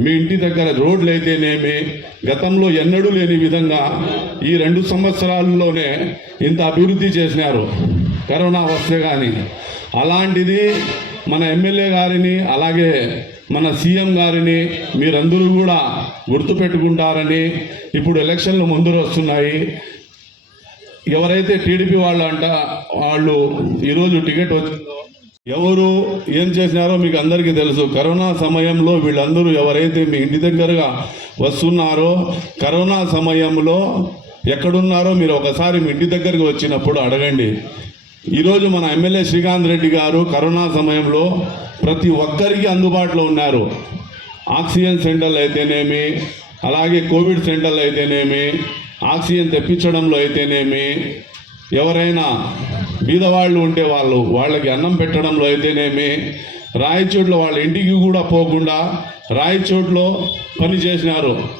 మీ ఇంటి దగ్గర రోడ్లు అయితేనేమి గతంలో ఎన్నడూ లేని విధంగా ఈ రెండు సంవత్సరాల్లోనే ఇంత అభివృద్ధి చేసినారు. కరోనా వస్తే కానీ అలాంటిది మన ఎమ్మెల్యే గారిని అలాగే మన సీఎం గారిని మీరందరూ కూడా గుర్తుపెట్టుకుంటారని ఇప్పుడు ఎలక్షన్లు ముందరు వస్తున్నాయి ఎవరైతే టీడీపీ వాళ్ళు అంట వాళ్ళు ఈరోజు టికెట్ వచ్చిందో ఎవరు ఏం చేసినారో మీకు అందరికీ తెలుసు. కరోనా సమయంలో వీళ్ళందరూ ఎవరైతే మీ ఇంటి దగ్గరగా వస్తున్నారో కరోనా సమయంలో ఎక్కడున్నారో మీరు ఒకసారి మీ ఇంటి దగ్గరికి వచ్చినప్పుడు అడగండి. ఈరోజు మన ఎమ్మెల్యే శ్రీకాంత్ రెడ్డి గారు కరోనా సమయంలో ప్రతి ఒక్కరికి అందుబాటులో ఉన్నారు. ఆక్సిజన్ సెంటర్లు అయితేనేమి అలాగే కోవిడ్ సెంటర్లు అయితేనేమి ఆక్సిజన్ తెప్పించడంలో అయితేనేమి ఎవరైనా బీదవాళ్ళు ఉంటే వాళ్ళు వాళ్ళకి అన్నం పెట్టడంలో అయితేనేమి రాయచోట్లో వాళ్ళ ఇంటికి కూడా పోకుండా రాయచోట్లో పని చేసినారు.